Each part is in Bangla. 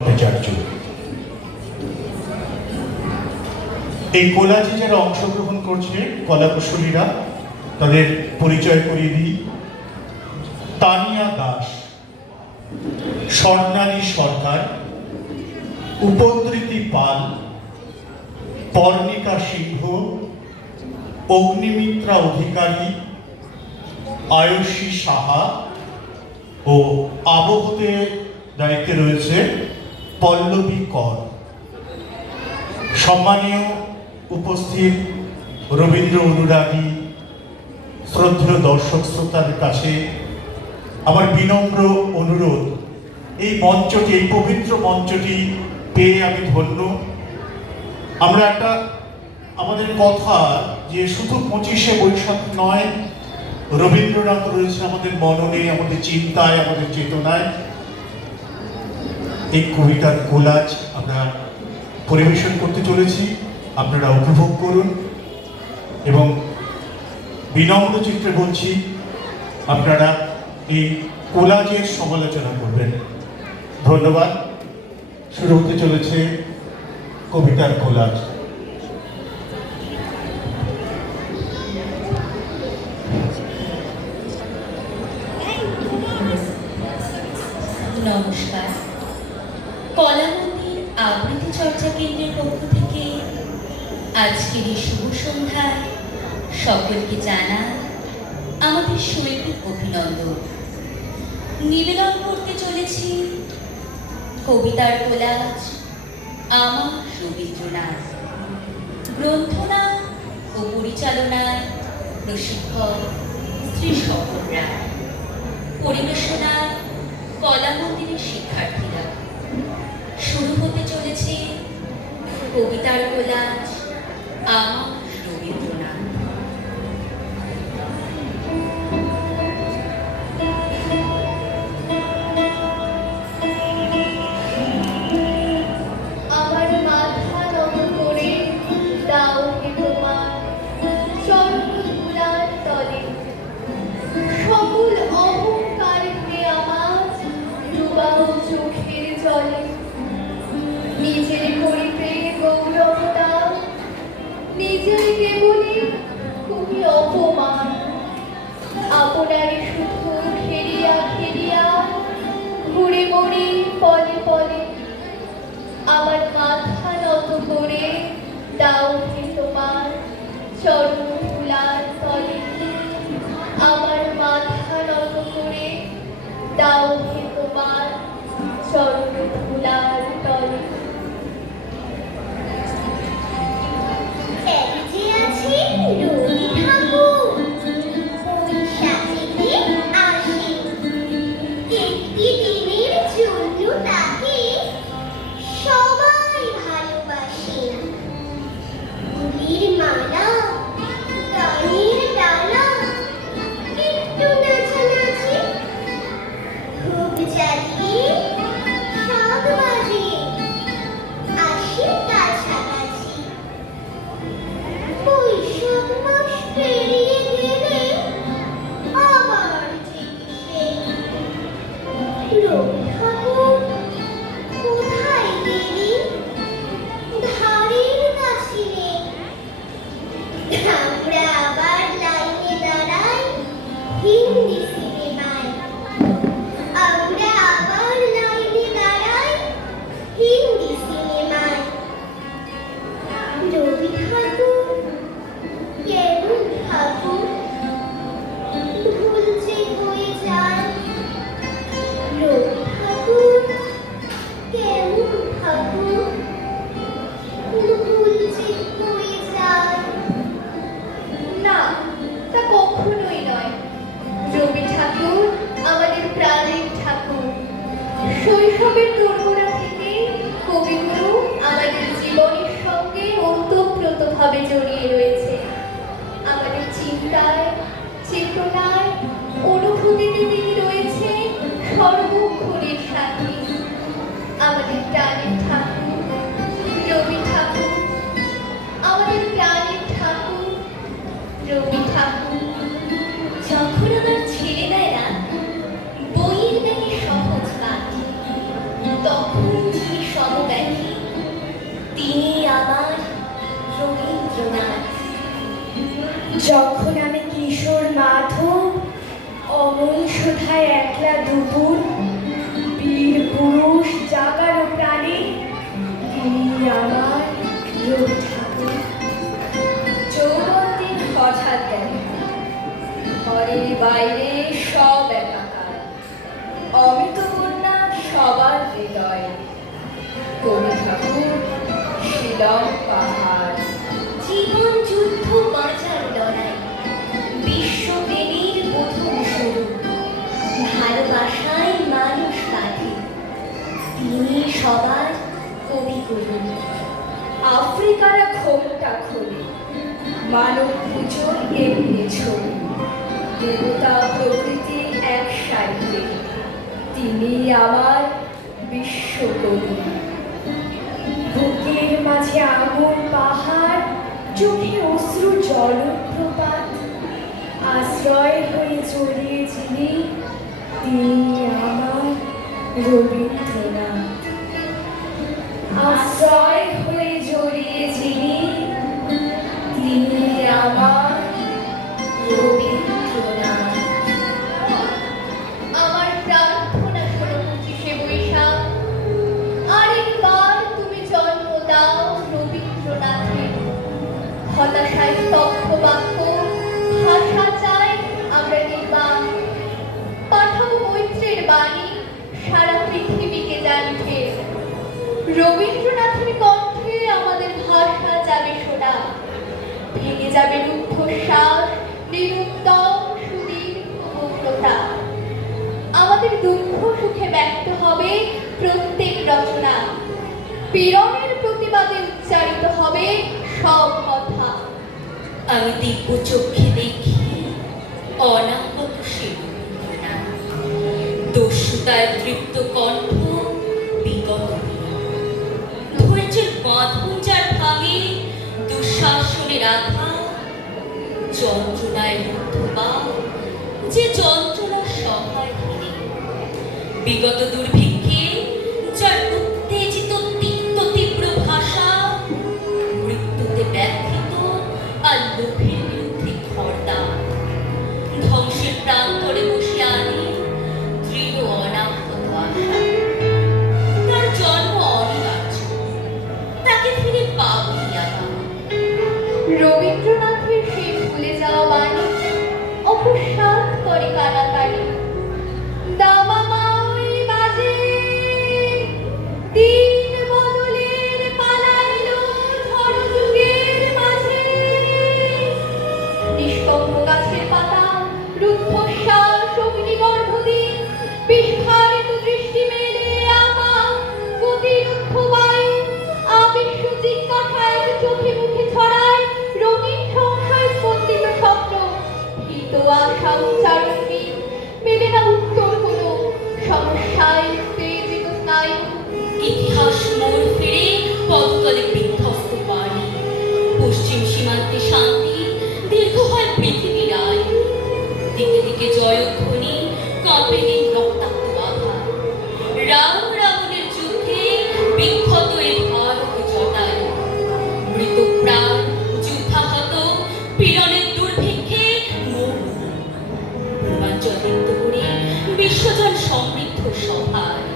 ভট্টাচার্য। এই কোলাজে যারা অংশগ্রহণ করছে কলাকুশলীরা, তাদের পরিচয় করিয়ে দিই। তানিয়া দাস, স্বর্ণালী সরকার, উপদ্রিতি পাল, পর্ণিকা সিংহ, অগ্নিমিত্রা অধিকারী, আয়ুষী সাহা ও আবহতে দায়িত্বে রয়েছে পল্লবী কর। সম্মানীয় উপস্থিত রবীন্দ্র অনুরাগী শ্রদ্ধেয় দর্শক শ্রোতাদের কাছে আমার বিনম্র অনুরোধ, এই মঞ্চটি, এই পবিত্র মঞ্চটি পেয়ে আমি ধন্য। আমরা আমাদের কথা যে শুধু 25শে বৈশাখ নয়, রবীন্দ্রনাথ রয়েছে আমাদের মননে, আমাদের চিন্তায়, আমাদের চেতনায়। এই কবিতার কোলাজ আমরা পরিবেশন করতে চলেছি, আপনারা উপভোগ করুন এবং বিনম্র চিত্রে বলছি আপনারা এই কোলাজের সমালোচনা করবেন। ধন্যবাদ। শুরু হতে চলেছে কবিতার কোলাজ। নমস্কার। কলামন্দির আবৃত্তি চর্চা কেন্দ্রের পক্ষ থেকে আজকের এই শুভ সন্ধ্যায় সকলকে জানাই আমাদের শৈল্পিক অভিনন্দন। নিবেদন করতে চলেছি কবিতার কোলাজ আমার রবীন্দ্রনাথ। গ্রন্থনা ও পরিচালনায় প্রশিক্ষক শ্রী স্বপন রায়। পরিবেশনায় কলামন্দিরের শিক্ষার্থীরা। শুরু হতে চলেছে কবিতার কোলাজ আমার রবীন্দ্রনাথ। আমার মাথা নত করে দাও হে তোমার চরণ ধুলার তলে, সকল অহংকার হে আমার ডুবাও চোখের জলে। নিজের করিতে গৌরব দাও, নিজের কেবলে তুমি অপমান। আপনারে শুধু ঘেরিয়া ঘেরিয়া ঘুরে মরি পলে পলে। আমার মাথা নত করে দাও হে তোমার চরণ ধুলার তলে। আমার মাথা নত করে দাও হে তোমার চরণ ধুলার তলে। শৈশবের দোরগোড়া থেকে কবিগুরু আমাদের জীবনের সঙ্গে ওতপ্রোতভাবে জড়িয়ে রয়েছে। আমাদের চিন্তায়, চেতনায়, অনুভূতিতে তিনি রয়েছে সর্বক্ষণের সাথী। আমাদের প্রাণের ঠাকুর রবি ঠাকুর, আমাদের প্রাণের ঠাকুর রবি ঠাকুর। যখন আমার ছেলেমেয়েরা বইয়ের ব্যাগে সহজ পাঠ, তখন রবীন্দ্রনাথ। যখন আমি কিশোর মাধব অমল শোধায় একলা দুপুর, বীর পুরুষ জাগার প্রাণী, তিনি আমার রবি ঠাকুর। যৌবনদিন হঠাৎ দেখা, ঘরে বাইরে সব একাকার, অমিত কন্যা সবার হৃদয়, কবি ঠাকুর শিলং পাহাড়। জীবন যুদ্ধ বাঁচার লড়াই, বিশ্বপ্রেমীর প্রথম শুরু, ভালোবাসায় মানুষ কাঁধে, তিনি সবার কবিগুরু। আফ্রিকারা ঘোমটা খোলে, মানব পুজোর এমনি ছবি, দেবতা প্রকৃতি এক সারিতে, তিনি আমার বিশ্বকবি। বুকের মাঝে আগুন পাহাড়, চোখে অশ্রু জলপ্রপাত, আশ্রয় হয়ে জড়িয়ে যিনি, তিনি আমার রবীন্দ্রনাথ। আশ্রয় হয়ে জড়িয়ে যিনি, তিনি আমার রবীন্দ্রনাথ। আমার প্রার্থনা শোনো 25শে বৈশাখ, আরেকবার তুমি জন্ম দাও রবীন্দ্রনাথের। হতাশায় স্তব্ধ বাক্য, ভাষা চাই আমরা নির্বাণ। পাঠাও মৈত্রের বাণী, সারা পৃথিবীকে জানিয়ে। রবীন্দ্রনাথের কণ্ঠে আমাদের ভাষা যাবে শোনা, ভেঙে যাবে রুদ্ধশ্বাস, নিরুত্তম সুদীর্ঘ মৌনতা। আমাদের দুঃখ সুখে ব্যক্ত হবে প্রত্যেক রচনা, পীড়নের প্রতিবাদে উচ্চারিত হবে সব কথা। আমি দিব্য চোখে দেখি অনাহত সে রবীন্দ্রনাথ, দস্যুতায় তৃপ্ত কণ্ঠ বিগত ধৈর্যের বাঁধন যার ভাঙে, দুঃশাসনের আঘাত, যন্ত্রণায় রুদ্ধ পা, যে যন্ত্রণা সহায় ঘিরে, বিগত দুর্ভিক্ষে যার উত্তেজিত তিক্ত তীব্র ভাষা, মৃত্যুতে ব্যথিত আর লোভের বিরুদ্ধে খড়দা, ধ্বংসের প্রান্তরে বসে আনে দৃঢ় অনাহত আশা। তার জন্ম অনিবার্য, তাকে ফিরে পাবই আবার। রবীন্দ্রনাথের সেই ভুলে যাওয়া বাণী অপসাদ করে কারাকারি। দামামাওই বাজে, দিন বদলের পালাইলো ঝড় যুগের মাঝে। নিষ্কম্প গাছের পাতা, রুদ্ধশ্বাস অগ্নিগর্ভ দিন, বিস্ফারিত দৃষ্টি মেলে আমা, গতিরুদ্ধ বায়ু, আবেশ্য জিজ্ঞাসায় চোখে মুখে ছড়ায় রঙিন সংশয় স্পন্দিত শব্দ। ভীত আশা উচ্চারণহীন, মেলে না উত্তর কোনো সমস্যায় উত্তেজিত স্নায়ু। ইতিহাস মোড় ফিরে পদতলে বিধ্বস্ত বাণী, পশ্চিম সীমান্তে শান্তি, দীর্ঘ হয় পৃথিবীর আয়। দিকে দিকে জয়ধ্বনি, কাঁপে দিন রক্তাক্ত আঘাত। রাম রাবণের যুদ্ধে বিক্ষত এ ভারত জটায়ু, মৃত প্রাণ যুদ্ধাহত, পীড়নের দুর্ভিক্ষে মৌন। পূর্বাঞ্চল দীপ্ত করে বিশ্বজন সমৃদ্ধ সভায়,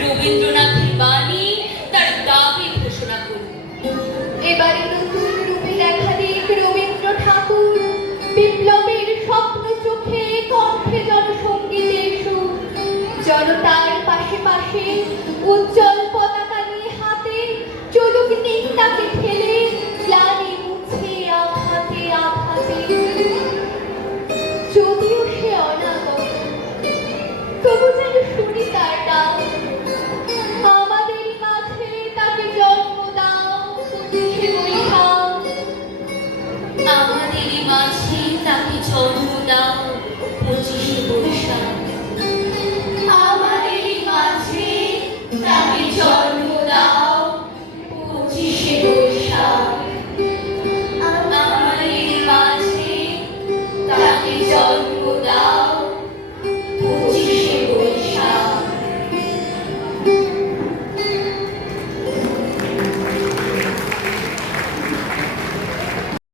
রবীন্দ্রনাথের বাণী তার দাবি ঘোষণা করুন। এবারে নতুন রূপে দেখা দিক রবীন্দ্র ঠাকুর, বিপ্লবের স্বপ্ন চোখে, কণ্ঠে জনসঙ্গীতের সুর, জনতার পাশে পাশে উজ্জ্বল